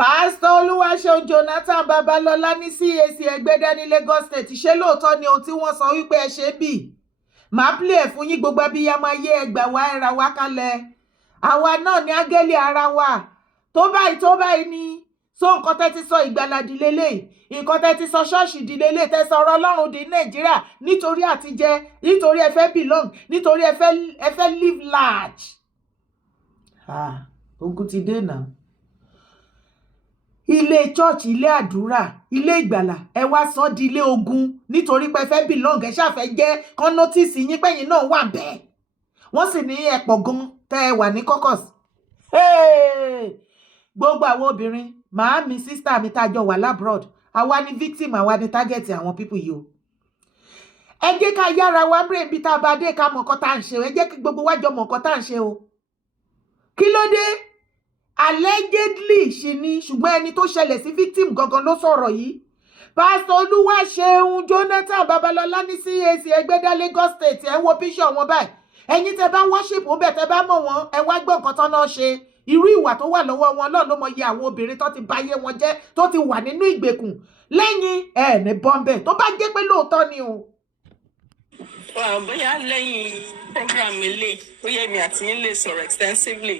Pásítọ̀ Olúwaṣeun Jonathan Babalọ́lá ní CAC Ẹgbẹ́dá ní Lagos State ṣé lóòótọ́ ni ohun tí wọ́n sọ wípé ẹ ṣe bì máa plé ẹ̀ fún yín gbogbo abiyamọ ayé ẹgbà wá ẹ̀rà wá kalẹ̀ àwa náà ní áńgẹ́lì ara wa tó báyìí ni so nǹkan tẹ́ ti sọ ìgbàlà di lélẹ̀ nǹkan tẹ́ ti sọ ṣọ́ọ̀ṣì di lélẹ̀ tẹ́ sọ ọ̀rọ̀ Ọlọ́run di Nàìjíríà nítorí àtijẹ nítorí ẹ fẹ́ belong nítorí ẹ fẹ́ live large. Ogun ti dé náà. Ilé church, ilé àdúrà, ilé ìgbàlà ẹ wá sọ di ilé ogun nítorí pé fẹ́ belong ẹ ṣàfẹ́ jẹ́ kán notice yín pẹ́yìn náà wà bẹ́ẹ̀ wọ́n sì ní ẹ̀pọ̀ gan tẹ́ ẹ wà ní caucus. Gbogbo àwọn obìnrin màámi sísítà mi tájọ wà labroad àwa ni victim àwa ni target àwọn people yìí o. Ẹ jẹ́ ká yára wá brain bí tá a bá dé ká mọ̀ nǹkan tá à ń ṣe o ẹ jẹ́ kí gbogbo wa jọ mọ̀ nǹkan tá à ń ṣe o. Kí ló dé? Allegedly ṣe ni ṣùgbọ́n ẹni tó ṣẹlẹ̀ sí victim gangan ló sọ̀rọ̀ yìí. Pásítọ̀ Olúwaṣeun Jonathan Babalọ́lá ní CAC Ẹgbẹ́dá Lagos State ẹ wo píṣọ̀ wọn báyìí ẹ̀yin tẹ́ bá worship ó bẹ̀ tẹ́ bá mọ̀ wọn ẹ wá gbọ́ nǹkan tán náà ṣe irú ìwà tó wà lọ́wọ́ wọn náà ló mọ iye àwọn obìnrin tó ti báyé wọn jẹ́ tó ti wà nínú ìgbèkùn lẹ́yìn ẹ̀ ní bọ́m̀bẹ̀ tó bá jẹ́ pé lóòótọ́ ni o. Bóyá lẹ́yìn program ilé bóyá èmi àti yín lè sọ̀rọ̀ extensively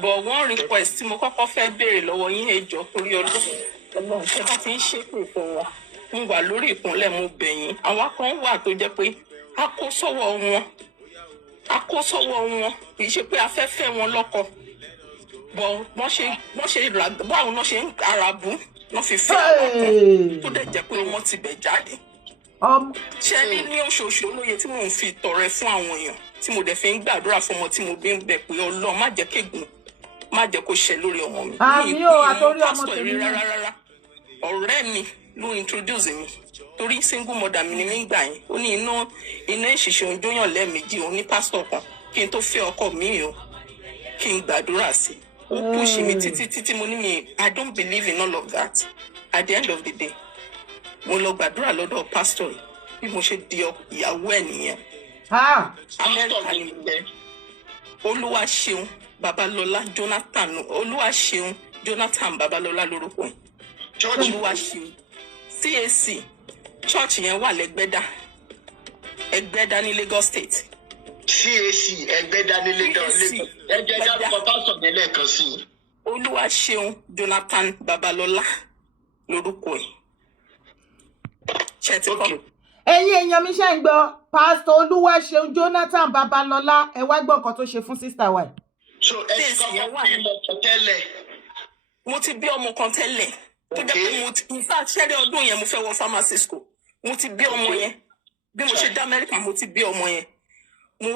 but one request tí mo kọ́kọ́ fẹ́ béèrè lọ́wọ́ yín ẹ jọ̀ọ́ torí Ọlọ́run ṣé bá ti ń ṣépè fún wọn mo wà lórí ìkúnlẹ̀ mo bẹ̀ yín àwọn kan wà tó jẹ́ pé a kó sọ́wọ́ wọn kì í ṣe pé a fẹ́ fẹ́ wọn lọ́kọ bọ̀ wọ́n ṣe báwo náà ṣe ń arabu wọ́n fi fẹ́ àwọn tó dẹ̀ jẹ́ pé wọ́n ti bẹ̀ jáde. Ṣé ní oṣooṣù olóye tí mò ń fi tọrẹ fún àwọn èèyàn tí mo dẹ̀ fi ń gbàdúrà fún ọmọ tí mo bí ń bẹ̀ pé Ọlọ́run má jẹ́ kégun má jẹ́ kó ṣẹ lórí ọmọ mi. Àmì o àtòrí ọmọ tèmi rárá ọ̀rẹ́ mi ló introduce mi torí single mother mi ni mí gbà yín ó ní iná ìṣìṣẹ́ òǹjóyàn lẹ́ẹ̀mejì òun ní pásítọ̀ kan kí n tó fẹ́ ọkọ mi o kí n gbàdúrà sí i ó push mi títí mo ní mi I don't believe in all of that at the end of the day mo lọ gbàdúrà lọ́dọ̀ pásítọ̀ yìí bí mo ṣe di ìyàwó ẹ̀ nìyẹn. Amẹ́ríkà ni mo bẹ Olúwaṣeun Babalọ́lá Jonathan Babalọ́lá lórúkọ ẹ̀ Olúwaṣeun CAC church yẹn wà Ẹgbẹ́dá ní Lagos State. CAC Ẹgbẹ́dá ní Lagos State ẹgbẹ́ dárúkọ pásítọ̀ yẹn lẹ́ẹ̀kan sí i. Olúwaṣeun Jonathan Babalọ́lá lórúkọ ẹ̀. Ẹ̀yin èèyàn mi ṣe ń gbọ́ Pásítọ̀ Olúwaṣeun Jonathan Babalọ́lá ẹ wá gbọ́ nǹkan tó ṣe fún sister wa. So ẹ ti kọ́kọ́ bí ọmọ kan tẹ́lẹ̀. Mo ti bí ọmọ kan tẹ́lẹ̀ tó jẹ́ pé in fact ṣẹ́rẹ́ ọdún yẹn mo fẹ́ wọ pharmacy school mo ti bí ọmọ yẹn bí mo ṣe dé Amẹ́ríkà mo ti bí ọmọ yẹn mo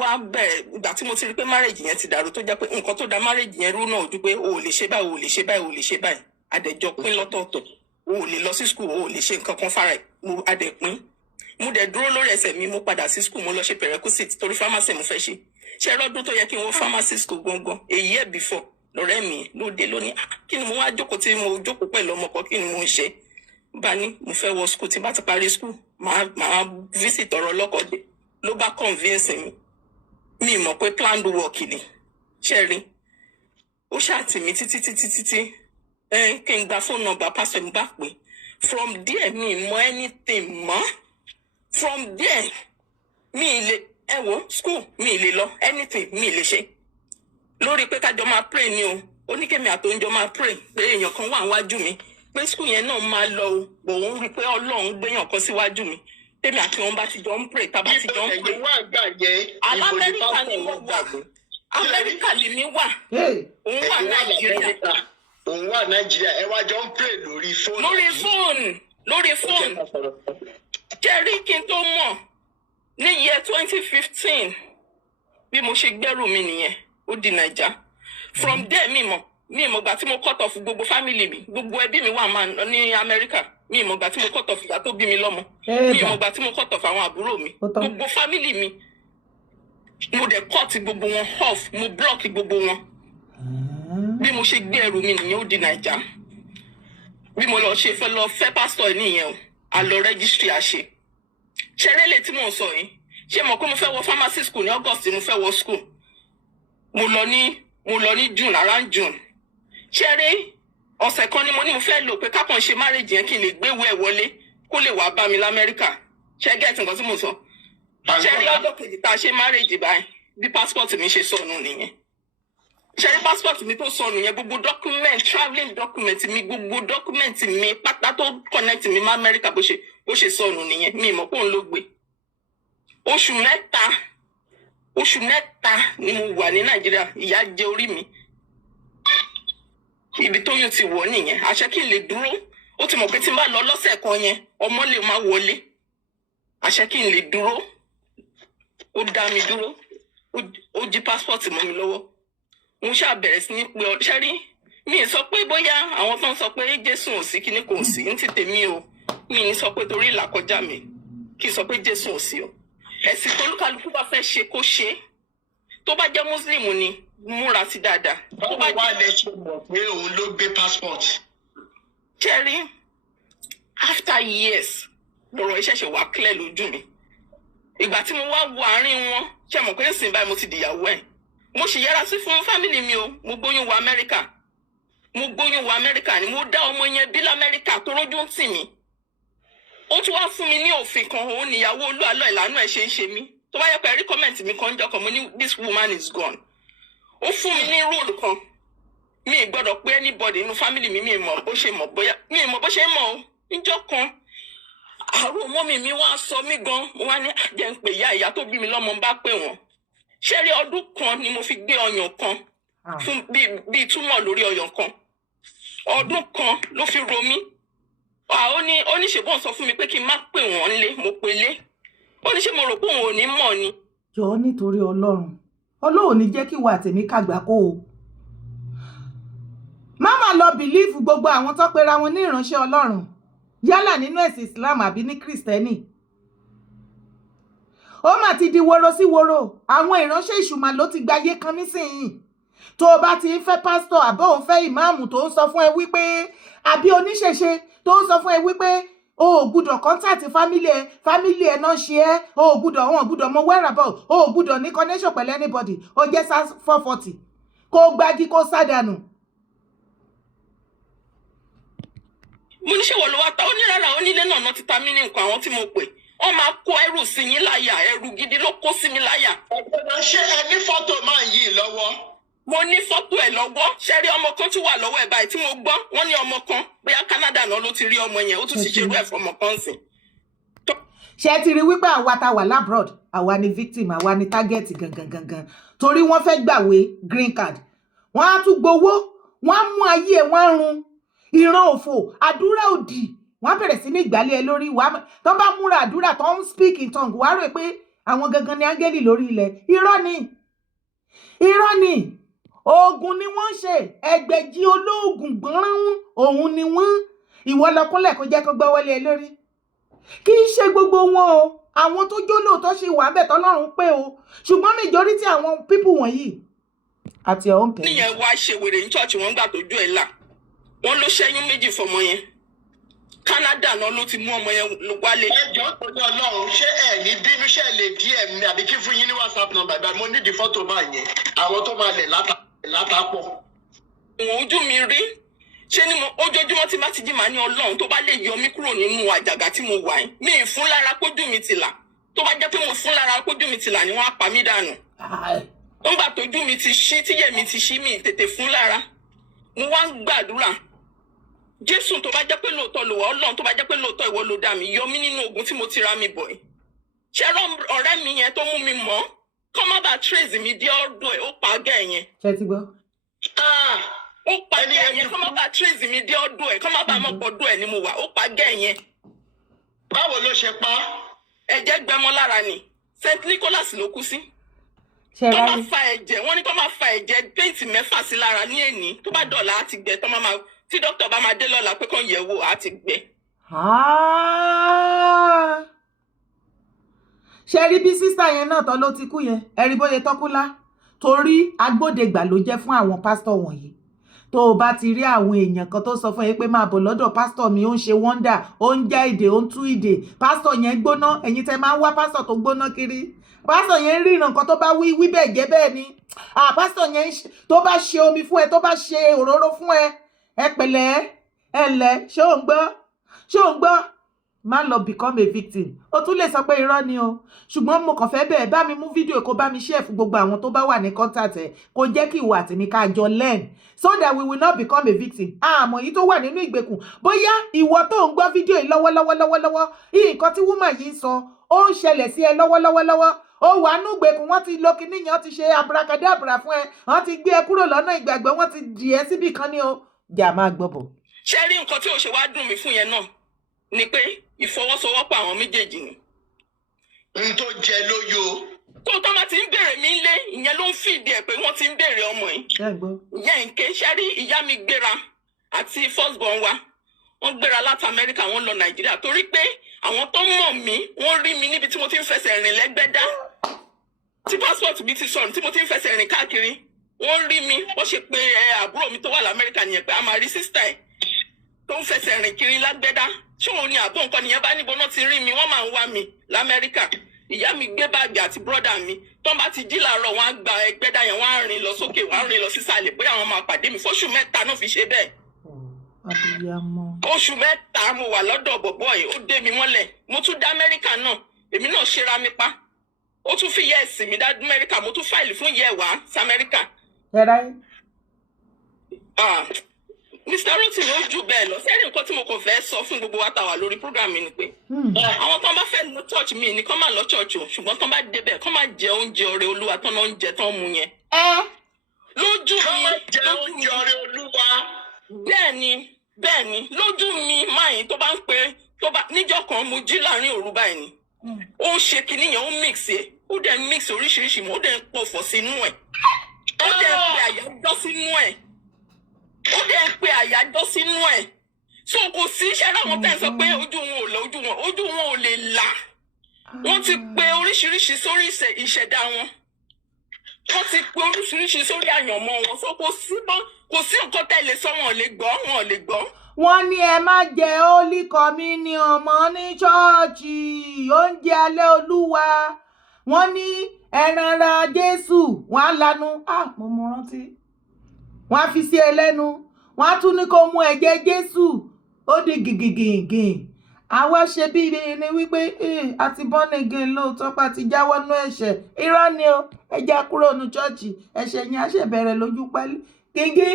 wá bẹ̀rẹ̀ ìgbà tí mo ti rí pé marriage yẹn ti dàrú tó jẹ́ pé nǹkan tó da marriage yẹn rú náà ojú pé o ò lè ṣe báyìí o ò lè ṣe báyìí o ò lè ṣe báyìí àdẹ̀jọ pín lọ́tọ̀ọ̀tọ̀ o ò lè lọ sí school o ò lè ṣe nǹkan kan fara ẹ̀ mo àdẹ̀pín mo dẹ̀ dúró lórí ẹsẹ̀ mi mo padà sí school mo lọ ṣe prerequisite torí pharmacy mo fẹ́ ṣe ṣe lọ́dún tó yẹ kí n wọ pharmacy school gangan a year before lọ́rẹ́ mi lóde lónìí kí ni mo wá jókòó tí mo jókòó pẹ̀lú ọmọ kan kí ni mo ń ṣe bá ní mo fẹ́ wọ school tí bá ti parí school màá visit ọ̀rọ̀ ọlọ́kọ̀dé ló bá convince mi mọ̀ pé planned work ni ṣe rí ó ṣàtì mí títí kí n gba phone number pastor mi bá pè from there mi mọ̀ anything mọ́ from there mi lè school mi lè lọ anything mi lè ṣe lórí pé kájọ máa pray ni o oníkèmí àtòúnjọ máa pray pé èèyàn kan wà níwájú mi pé school yẹn náà máa lọ o òun rí i pé Ọlọ́run gbéyàn kan síwájú mi tèmi àti wọn bá ti jọ ń pray tábà ti jọ ń pray. Amẹ́ríkà ni mo wà Amẹ́ríkà lèmi wà òun wà Nàìjíríà. Òun wà Nàìjíríà ẹ wá jọ ń pray lórí fóònù. lórí fóònù jẹ́rí kí n tó mọ̀ ní year 2015 bí mo ṣe gbẹ́rù mi nìyẹn ó di Naija from there mi mọ̀ gbà tí mo cut off gbogbo family mi gbogbo ẹbí mi wà ní Amẹ́ríkà mi mọ̀ gbà tí mo cut off ìgbà tó bí mi lọ́mọ mi mọ̀ gbà tí mo cut off àwọn àbúrò mi gbogbo family mi mo dẹ̀ cut gbogbo wọn off mo block gbogbo wọn bí mo ṣe gbé ẹrù mi nìyẹn ó di Naija bí mo lọ fẹ́ pásítọ̀ nìyẹn o a lọ registry àṣe ṣẹrẹ́lẹ̀ tí mò ń sọ yìí ṣé mọ̀ pé mo fẹ́ wọ pharmacy school ní August mo fẹ́ wọ school mo lọ ní June around June ṣeré ọ̀sẹ̀ kan ni mo ní mo fẹ́ lò pé kákan ṣe marriage yẹn kí n lè gbéwò ẹ̀ wọlé kó lè wá bá mi l'Amẹ́ríkà ṣe gẹ́ẹ̀tì nǹkan tí mo sọ ṣeré ọjọ́ kejì tá a ṣe marriage báyìí bí passport mi ṣe sọnù nìyẹn ṣeré passport mi tó sọnù yẹn gbogbo document travelling document mi gbogbo document mi pátá tó connect mi mọ́ Amẹ́ríkà bó ṣe sọnù nìyẹn mi ìmọ̀ pé òun ló gbé oṣù mẹ́ta ni mo wà ní Nàìjíríà ìyà jẹ orí mi ibi tó yún ti wọ̀ nìyẹn àṣẹ kí n lè dúró ó ti mọ̀ pé tí n bá lọ lọ́sẹ̀ kan yẹn ọmọ lè má wọlé àṣẹ kí n lè dúró ó dá mi dúró ó jí passport mọ́ mi lọ́wọ́ mo ṣáà bẹ̀rẹ̀ sí ní pé ṣẹ́rí mi ì sọ pé bóyá àwọn tó ń sọ pé Jésù ò sí kíní kò sí ní ti tèmi o mi ì sọ pé torí ìlàkọjá mi kì í sọ pé Jésù ò sí o ẹ̀sìn tó lúkálukú bá fẹ́ ṣe kó ṣe tó bá jẹ́ Muslim ni múra sí dáadáa. báwo wá lè ṣe mọ̀ pé òun ló gbé passport. ṣẹ́rí after years lọ́rọ̀ ìṣẹ̀ṣẹ̀ wá clear lójú mi ìgbà tí mo wá wo àárín wọn ṣe mọ̀ pé ń sìn báyìí mo ti dìyàwó ẹ̀ mo sì yẹra sí fún fámìlì mi o mo gbóyún wọ Amẹ́ríkà ni mo dá ọmọ yẹn bí l'Amẹ́ríkà tó rójú ń tì mí ó tún wá fún mi ní òfin kan òun níyàwó olú àlọ́ ìlànà ẹ̀ ṣe ń ṣe mí tó bá yẹ pé rí kọ́mẹ̀ntì mi kan jọ kan mo ní this woman is gone ó fún mi ní rúùlù kan mi ì gbọ́dọ̀ pé anybody inú fámìlì mi mi ì mọ̀ bó ṣe mọ̀ o níjọ́ kan àrùn ọmọ mi wá sọ mí gan mo wá ní àjẹ́ ń pè ìyá tó bí mi lọ́mọ bá pè wọ́n ṣẹ́rí ọdún kan ni mo fi gbé ọyàn kan fún bíi túmọ̀ lórí ọyàn kan ọdún kan ló fi ro mí ó ní ṣèbọn sọ fún mi pé kí n má pè wọ́n lé mo pè lé ó ní ṣe mo rò pé òun ò ní mọ̀ ni. jọ̀ọ́ nítorí Ọlọ́run ní jẹ́ kí wà tèmi kàgbákò o má má lọ bìlífù gbogbo àwọn tó pera wọn ní ìránṣẹ́ Ọlọ́run yálà nínú ẹ̀sìn Islam àbí ní Kristẹni ó mà ti di woro sí woro àwọn ìránṣẹ́ ìṣùmà ló ti gbáyé kan nísìnyí tó o bá ti ń fẹ́ pásítọ̀ àbọ̀ òun fẹ́ ìmáàmù tó ń sọ fún ẹ wípé àbí oníṣẹ̀ṣe tó ń sọ fún ẹ wípé o ò gbúdọ̀ kọ́ńtàtì fámílì ẹ̀ náà ṣe ẹ́ o ò gbúdọ̀ wọn ò gbúdọ̀ mọ whereabout o ò gbúdọ̀ ní connection pẹ̀lú anybody o jẹ́ sars 440 kó gbági kó sádànù. mo ní ṣe wọ́n ló wá ta ó ní rárá onílé náà ti ta mí ní nǹkan àwọn tí mo pè wọ́n máa kó ẹrù sí yín láyà ẹrù gidi ló kó sí mi láyà. ṣé ẹ ní fọ́tò máa ń yí lọ́wọ́. mo ní fọ́tò ẹ̀ lọ́wọ́ ṣẹ́rí ọmọ kan tún wà lọ́wọ́ ẹ̀ báyìí tí mo gbọ́ wọ́n ní ọmọ kan bóyá Canada náà ló ti rí ọmọ yẹn ó tún ti ṣerú ẹ̀ fọmọ kan sìn. ṣé ti rí wípé àwa tá wà labroad àwa ni victim àwa ni target gangan torí wọ́n fẹ́ gbàwé green card wọ́n á tún gbowó wọ́n á mú ayé ẹ̀ wọ́n á run ìran òfò àdúrà òdì wọ́n á bẹ̀rẹ̀ sí ní ìgbálẹ̀ ẹ lórí wa tó bá múra àdúrà tó ń speak in tongue wàá rò pé àwọn gangan ni áńgẹ́lì lórí ilẹ̀ irọ́ ni oògùn ni wọ́n ṣe ẹgbẹ̀jì olóògùn gbọ́nrán òun ni wọ́n ìwọ lọkúnlẹ̀ kó jẹ́ kó gbọ́ wọlé ẹ lórí kì í ṣe gbogbo wọn o àwọn tó jó lóòótọ́ ṣe wà bẹ́ẹ̀ tọ́lọ́run pé o ṣùgbọ́n majority àwọn people wọ̀nyí àti ẹ̀ ń pẹ́. níyẹn wá ṣe wèrè ní church wọn gbà tójú ẹ̀ là wọ́n ló ṣẹ́yún méjì fọmọ yẹn Canada náà ló ti mú ọmọ yẹn wálé. ẹjọ́ torí Ọlọ́run ṣé ẹ ní bínú ṣe lè DM mi àbí kí fún yín ní WhatsApp number ìgbà mo nídìí fọ́tò báyìí àwọn tó máa lẹ̀ látàpọ̀. òun ojú mi rí ṣé ni mo ojoojúmọ́ tí bá ti jí màá ní Ọlọ́run tó bá lè yọ mí kúrò nínú àjàgà tí mo wà yín mi ì fún lára kójú mi ti là tó bá jẹ́ pé mo fún lára kójú mi ti là ni wọ́n á pa mí dànù. nígbà tójú mi ti ṣí tíyẹ̀ mi ti ṣí mi tètè fún lára mo wá ń gbàdúrà Jésù tó bá jẹ́ pé lóòótọ́ ló wà Ọlọ́run tó bá jẹ́ pé lóòótọ́ ìwọ ló dá mi yọ mí nínú ogun tí mo ti ra mi bọ̀ yìí ṣé ọ̀rẹ́ mi yẹn tó mú mi mọ́ kọ́ má bàa trace mi dé ọ̀dọ̀ ẹ̀ ó pa gẹ́ yẹn. ṣe ti gbọ́. ó pa gẹ́ yẹn kọ́ má bàa trace mi dé ọ̀dọ̀ ẹ̀ kọ́ má bàa mọ̀ pọ̀dọ̀ ẹ̀ ni mo wà ó pa gẹ́ yẹn. báwo ló ṣe pa. ẹ̀jẹ̀ gbẹmọ lára ni St. Nicholas ló kú sí. tó máa fa ẹ̀jẹ̀ wọ́n ní tó máa fa ẹ̀jẹ̀ péǹtì 6 sí lára ní èní tó bá dọ̀la á ti gbẹ tó máa tí dókítà bá máa dé lọ́la pé kàn yẹ̀ wò á ti gbẹ. ṣe rí bí sísá yẹn náà tán ló ti kú yẹn ẹ rí bóyá tọ́kúlá torí agbódegbà ló jẹ́ fún àwọn pásítọ̀ wọ̀nyí tó o bá ti rí àwọn èèyàn kan tó sọ fún yín pé máa bọ̀ lọ́dọ̀ pásítọ̀ mi ó ń ṣe wọ́ndà ó ń já èdè ó ń tú èdè pásítọ̀ yẹn gbóná ẹ̀yin tẹ́ máa ń wá pásítọ̀ tó gbóná kiri pásítọ̀ yẹn ń ríran nǹkan tó bá wí bẹ́ẹ̀ jẹ́ bẹ́ẹ̀ ni pásítọ̀ yẹn tó bá ṣe omi fún ẹ tó bá ṣe òróró fún ẹ pẹ̀lẹ́ ẹ lẹ̀ ṣé ò ń gbọ́ má lọ become a victim o tún lè sọ pé irọ́ ni o ṣùgbọ́n mo kàn fẹ́ bẹ́ẹ̀ bá mi mú fídíò kó bá mi share fún gbogbo àwọn tó bá wà ní contact ẹ̀ kó jẹ́ kí ìwà àtìmí ká jọ learn so that we will not become a victim àmọ́ yìí tó wà nínú ìgbèkùn bóyá ìwọ tó ń gbọ́ fídíò yìí lọ́wọ́lọ́wọ́ nǹkan tí woman yìí ń sọ ó ń ṣẹlẹ̀ sí ẹ lọ́wọ́lọ́wọ́ ó wà nínú ìgbèkùn wọ́n ti lo kinní yẹn wọ́n ti ṣe abracadabra fún ẹ wọ́n ti gbé ẹ kúrò lọ́nà ìgbàgbọ́ wọ́n ti dì ẹ́ síbì kan ní o jà máa gbọ́ bọ̀. ṣé rí nǹkan tí ò ṣe wá dùn mí fún yẹn náà ni pé ìfọwọ́sowọ́pọ̀ àwọn méjèèjì ni. n tó jẹ lóyò. tó tọ́ ma ti ń béèrè mí lé ìyẹn ló ń fìdí ẹ̀ pé wọ́n ti ń béèrè ọmọ yìí. ìyẹn ń ké ṣárí ìyá mi gbéra àti first born wa wọ́n gbéra láti Amẹ́ríkà wọ́n lọ Nàìjíríà torí pé àwọn tó mọ̀ mí wọ́n rí mi níbi tí mo ti ń fẹsẹ̀ rìn lẹ́gbẹ́dá tí passport mi ti sọnù tí mo ti ń fẹsẹ̀ rìn káàkiri wọ́n rí mi wọ́n ṣe pé àbúrò mi tó wà l'Amẹ́ríkà nìyẹn pé a máa rí sísítà ẹ̀ tó ń fẹsẹ̀ rìn kiri lágbẹ́dá ṣé òun ni àbọ̀ nǹkan nìyẹn bá níbo náà ti rí mi wọ́n máa ń wá mi l'Amẹ́ríkà ìyá mi gbé báàgì àti bọ́dà mi tó ń bá ti jí làárọ̀ wọ́n á gba ẹgbẹ́dá yẹn wọ́n á rìn lọ sókè wọ́n á rìn lọ sísàlẹ̀ bóyá àwọn máa pàdé mi fóṣù mẹ́ta náà fi ṣe bẹ́ẹ̀. oṣù mẹ́ta mo wà lọ́dọ̀ bọ̀bọ̀ yìí ó dé mi mọ́lẹ̀ mo tún dá Amẹ́ríkà náà èmi náà ṣera mi pa ó tún fi yẹ ẹ̀sìn mi dá Amẹ́ríkà mo tún fáìlì fún yẹ wá sí Amẹ́ríkà. Mr. Rotimi ó jù bẹ́ẹ̀ lọ sẹ́ni nǹkan tí mo kàn fẹ́ sọ fún gbogbo wa tá wà lórí program mi ni pé àwọn tó ń bá fẹ́ lọ church mi ni kán máa lọ church o ṣùgbọ́n tó ń bá débẹ̀ kán máa jẹ oúnjẹ ọrẹ Olúwa tó ń lọ ń jẹ tó ń mu yẹn. lójú mi jẹ oúnjẹ ọrẹ Olúwa. bẹ́ẹ̀ ni lójú mi máyìn tó bá ń pe tó bá níjọ́ kan mo jí láàrin òru báyìí ni ó ń ṣe kinní yẹn ó mix ẹ̀ ó dẹ̀ mix oríṣiríṣi mọ́ ó dẹ̀ ń pọ̀fọ̀ sínú ẹ̀ ó dẹ̀ ń pe àyájọ́ sínú ẹ̀ ó dẹ̀ ń pe àyájọ́ sínú ẹ̀ so kò sí iṣẹ́ láwọn tẹ̀ ń sọ pé ojú wọn ò lọ ojú wọn ò lè là wọ́n ti pe oríṣiríṣi sórí ìṣẹ̀dá wọn wọ́n ti pe oríṣiríṣi sórí àyànmọ́ wọn so kò sí nǹkan tẹ̀ lè sọ wọn ò lè gbọ́. wọ́n ní ẹ má jẹ Holy Communion mọ́ ní ṣọ́ọ̀ṣì oúnjẹ alẹ́ Olúwa wọ́n ní ẹran ara Jésù wọ́n á lanu mo rántí wọ́n á fi sí ẹ lẹ́nu wọ́n á tún ní kó mu ẹ̀jẹ̀ Jésù ó di gìgìgìgìn àwa ṣe bí ni wípé àti born again lóòótọ́ pa ti jáwọ́ nú ẹ̀ṣẹ̀ irọ́ ni o ẹja kúrò ní ṣọ́ọ̀ṣì ẹ̀ṣẹ̀ yẹn á ṣe bẹ̀rẹ̀ lójú pálí gígí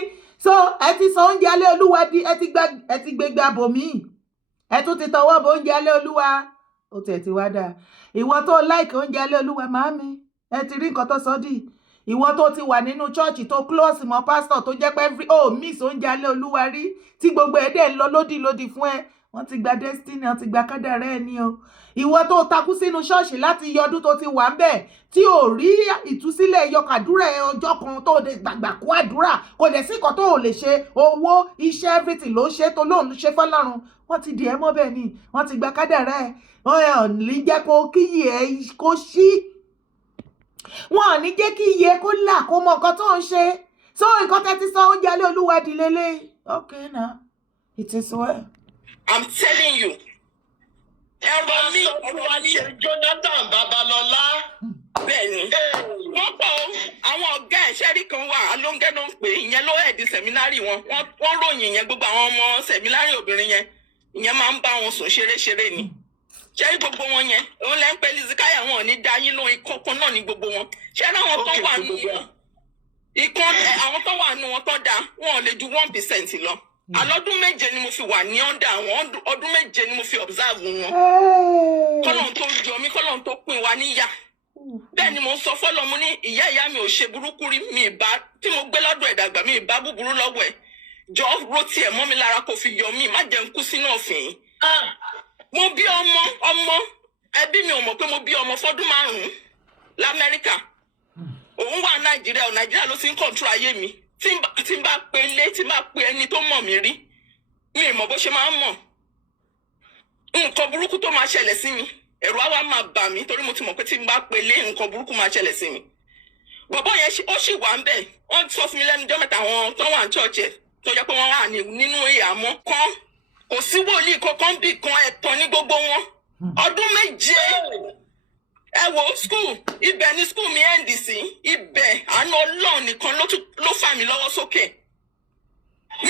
so ẹ ti sọ oúnjẹ alẹ́ Olúwa di ẹ ti gbégbá bòmí ẹ tún ti tọwọ́ bọ oúnjẹ alẹ́ Olúwa ó tẹ̀ ti wá dáa ìwọ tó láìkì oúnjẹ alẹ́ Olúwa màámi ẹ ti rí nǹkan tó sọ dì ìwọ tó ti wà nínú chọ́ọ̀chì tó close mọ́ pásítọ̀ tó jẹ́ pé miss oúnjẹ alẹ́ Olúwa rí tí gbogbo ẹ̀ dẹ̀ ń lọ lódì fún ẹ wọ́n ti gba destiny wọ́n ti gba kádàrá ẹ ní o ìwọ tó takú sínú ṣọ́ọ̀ṣì láti iye ọdún tó ti wà ń bẹ̀ tí ò rí ìtúsílẹ̀ yọkàdúrà ẹ ọjọ́ kan tó lè gbàgbà kó àdúrà kò dẹ̀ sí nǹkan tó ò lè ṣe owó iṣẹ́ everything ló ṣe tó lóun ṣe fọ́lọ́run wọ́n ti dì ẹ́ mọ́ bẹ́ẹ̀ ni wọ́n ti gba kádàrá ẹ wọ́n ò ní jẹ́ kó kíyè ẹ kó ṣí wọn ò ní jẹ́ kí iye kó là kó mọ nǹkan tó ń ṣe so nǹkan tẹ́ ti sọ oúnjẹ alẹ́ Olúwa di lélẹ̀ okay now it is well. I'm telling you. ẹ̀rọ mi Olúwa ṣe Jonathan Babalọlá. bẹ́ẹ̀ni wọ́n pọ̀ àwọn ọ̀gá ẹ̀ṣẹ́rí kan wà alóńgẹ́ ló ń pè ìyẹn ló ẹ̀dì sẹ̀mínárì wọ́n ròyìn yẹn gbogbo àwọn ọmọ sẹ̀mínárì obìnrin yẹn ìyẹn máa ń bá wọn sùn ṣeréṣeré ni ṣé gbogbo wọn yẹn òun lẹ́ ń pẹ́ Lizikaya wọn ò ní dá yín lóhun ìkọ̀kan náà ní gbogbo wọn ṣé àwọn tó wà nù wọn àwọn tó wà nù wọn tó dá wọn ò lè ju 1% lọ alọ́dún méje ni mo fi wà ní ọ̀dà àwọn ọdún méje ni mo fi observe wọn kọ́lọ́n tó yọ mí kọ́lọ́n tó pín wa níyà bẹ́ẹ̀ ni mo ń sọ fọ́lọ́ mo ní ìyá mi ò ṣe burúkú rí mi ìbá tí mo gbé lọ́dọ̀ ẹ̀ dàgbà mi ìbá búburú lọ́wọ́ ẹ̀ jọ ro tiẹ̀ mọ́ mi lára kó fi yọ mí má jẹ́ n kú sínú ọ̀fìn mo bí ọmọ ẹbí mi ò mọ̀ pé mo bí ọmọ fọ́dún 5 l'Amẹ́ríkà òun wà Nàìjíríà ló ti ń kọ̀ntró ayé mi tí n bá pe ilé tí n bá pe ẹni tó mọ̀ mí rí mi ì mọ̀ bó ṣe máa ń mọ̀ nǹkan burúkú tó máa ṣẹlẹ̀ sí mi ẹ̀rù á wá máa bà mí torí mo ti mọ̀ pé tí n bá pe ilé nǹkan burúkú máa ṣẹlẹ̀ sí mi bọ̀bọ̀ yẹn ó sì wà ń bẹ̀ wọ́n sọ fún mi lẹ́nu ọjọ́ mẹ́ta àwọn tó wà ní ṣọ́ọ̀ṣì tó jẹ́ pé wọ́n wà nínú ìyàmọ́ kan kò sí wòlíì kankan bí kan ẹ̀tàn ní gbogbo wọn ọdún méje ẹ wo school ibẹ̀ ni school mi end sí ibẹ̀ àánú Ọlọ́run nìkan ló fà mí lọ́wọ́ sókè mi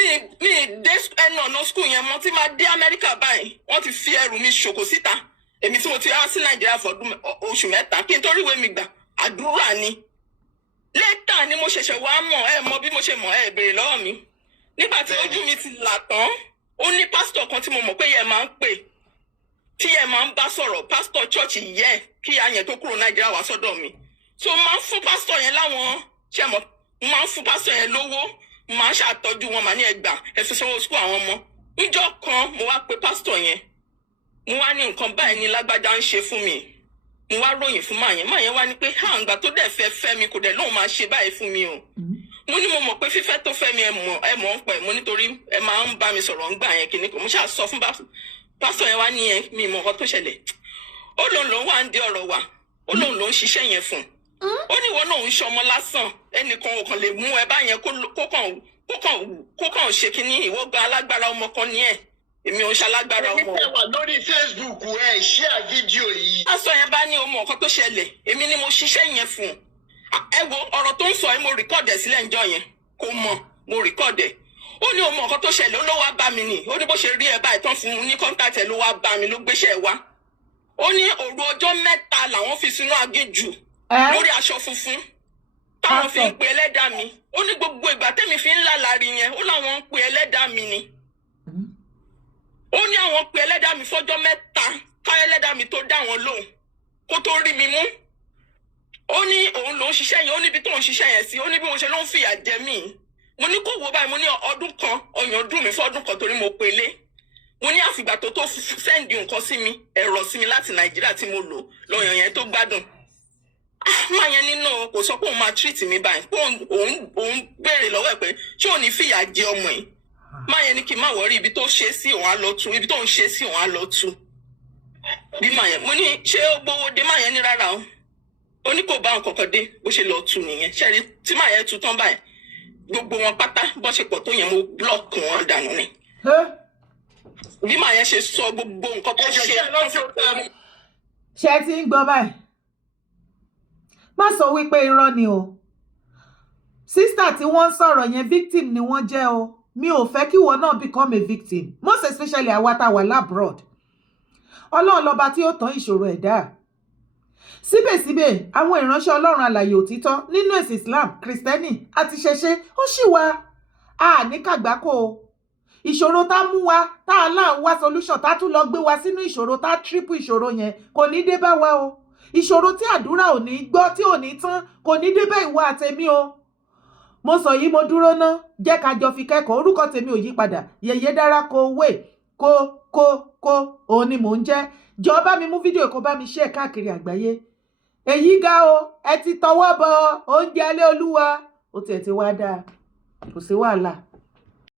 dé ẹnu ọ̀nà school yẹn mo ti máa dé Amẹ́ríkà báyìí wọ́n ti fi ẹrù mi ṣòkò síta èmi tí mo ti wá sí Nàìjíríà fọdún oṣù mẹ́ta kí n tó ríwèé mi gbà àdúrà ni lẹ́tà ni mo ṣẹ̀ṣẹ̀ wá mọ̀ ẹ mọ bí mo ṣe mọ̀ ẹ béèrè lọ́wọ́ mi nígbà tí ojú mi ti là tán ó ní pásítọ̀ kan tí mo mọ̀ pé yẹ máa ń pè tí ẹ máa ń bá sọ̀rọ̀ pásítọ̀ church yẹ kí àyẹn tó kúrò Nàìjíríà wá sọ́dọ̀ mi so máa ń fún pásítọ̀ yẹn láwọn ṣe mọ̀ máa ń fún pásítọ̀ yẹn lówó máa ń ṣàtọ́jú wọn màá ní ẹgbà ẹ fi sanwó sukú àwọn ọmọ níjọ́ kan mo wá pe pásítọ̀ yẹn mo wá ní nǹkan báyìí ní lágbájá ń ṣe fún mi mo wá ròyìn fún màá yẹn wá ní pé àǹgbà tó dẹ̀ fẹ́ mi kò dẹ̀ lóun máa ṣe báyìí fún mi o mo ní mo mọ̀ pé fífẹ́ tó fẹ́ mi ẹ mọ̀ ń pẹ̀ mo nítorí ẹ máa ń bá mi sọ̀rọ̀ ń gbà yẹn kìíní kan mo ṣáà sọ fún pásítọ̀ yẹn wá ní yẹn mi mọ̀ nǹkan tó ṣẹlẹ̀ ó lóun lòun wà ń dé ọ̀rọ̀ wa ó lóun lòun ṣiṣẹ́ yẹn fún ó ní ìwọ náà ń ṣọmọ lásán ẹnìkan ò kàn lè mú ẹ báyẹn kó kàn ṣe kínní ìwọ gba alágbára ọmọ kan ní ẹ èmi ò ṣalágbára ọmọ. ẹ wà lórí Facebook ẹ share fídíò yìí. pásítọ̀ yẹn bá ní ọmọ nǹkan tó ṣẹlẹ̀ èmi ni mo ṣiṣẹ́ yẹn fún ẹ wo ọ̀rọ̀ tó ń sọ yìí mo rìkọ́ọ̀dẹ̀ sílẹ̀ ńjọ́ yẹn kò mọ̀ mo rìkọ́ọ̀dẹ̀ ó ní ọmọ nǹkan tó ṣẹlẹ̀ ó ló wá bá mi nì ó ní bó ṣe rí ẹ báyìí tán fún un ní kọ́ńtàtì ẹ ló wá bá mi ló gbéṣẹ́ wá ó ní òru ọjọ́ mẹ́ta làwọn fi sínú aginjù lórí aṣọ funfun táwọn fi ń pe ẹlẹ́dàá mi ó ní gbogbo ìgbà tẹ́mi fi ń lálàrí yẹn ó láwọn ń pe ẹlẹ́dàá mi ni ó ní àwọn pe ẹlẹ́dàá mi fọ́jọ́ mẹ́ta ká ẹlẹ́dàá mi tó dá wọn lóhùn kó tó rí mi mú ó ní òun ló ń ṣiṣẹ́ yẹn ó níbi tó ń ṣiṣẹ́ yẹn sí ó ní bí mo ṣe ló ń fìyà jẹ mí mo ní kó wo báyìí mo ní ọdún kan ọyàn dùn mí fọ́dún kan torí mo pélé mo ní àfìgbà tó sẹ́ǹdì nǹkan sí mi ẹ̀rọ sí mi láti Nàìjíríà tí mo lò lọ́yàn yẹn tó gbádùn máa yẹn nínú kò sọ pé òun máa treat mi báyìí pé òun béèrè lọ́wọ́ ẹ̀ pé ṣé òun ní fìyà jẹ ọmọ yìí máa yẹn ní kí n má wọrí ibi tó ṣe sí òun á lọ tú ibi tó ń ṣe sí òun á lọ tú bí máa yẹn mo ní ṣé ó gbowó dé máa yẹn ní rárá o ó ní kò bá nǹkan kan dé bó ṣe lọ tú nìyẹn ṣẹ́rí tí máa yẹn tú tán báyìí gbogbo wọn pátá bó ṣe pọ̀ tó yẹn mo block wọn dànù ni bí máa yẹn ṣe sọ gbogbo nǹkan tó ṣe ṣe ti ń gbọ́ báyìí má sọ wípé irọ́ ni o sísítà tí wọ́n ń sọ̀rọ̀ yẹn victim ni wọ́n jẹ́ o mi ò fẹ́ kí ìwọ náà become a victim most especially àwa tá wà labroad ọlọ́run lọ́ba tí ó tán ìṣòro ẹ̀dá síbẹ̀síbẹ̀ àwọn ìránṣẹ́ ọlọ́run alààyè òtítọ́ nínú ẹ̀sìn Islam Kristẹni àti ṣẹṣẹ ó ṣì wà á ní kàgbákò ìṣòro tá mú wa tá a láà wá solution tá tún lọ gbé wa sínú ìṣòro tá triple ìṣòro yẹn kò ní dé bá wa o ìṣòro tí àdúrà ò ní gbọ́ tí ò ní tán kò ní dé bá ìwọ àtẹ̀mí o mo sọ yìí mo dúró ná jẹ́ ká jọ fi kẹ́kọ̀ọ́ orúkọ tèmi ò yí padà Yèyé Dára Kowee kó òun ni mò ń jẹ́ jọ bá mi mú fídíò kó bá mi share káàkiri àgbáyé èyí ga o ẹ ti tọwọ́ bọ oúnjẹ alẹ́ olúwa ó tiẹ̀ ti wá dáa kò sí wàhálà.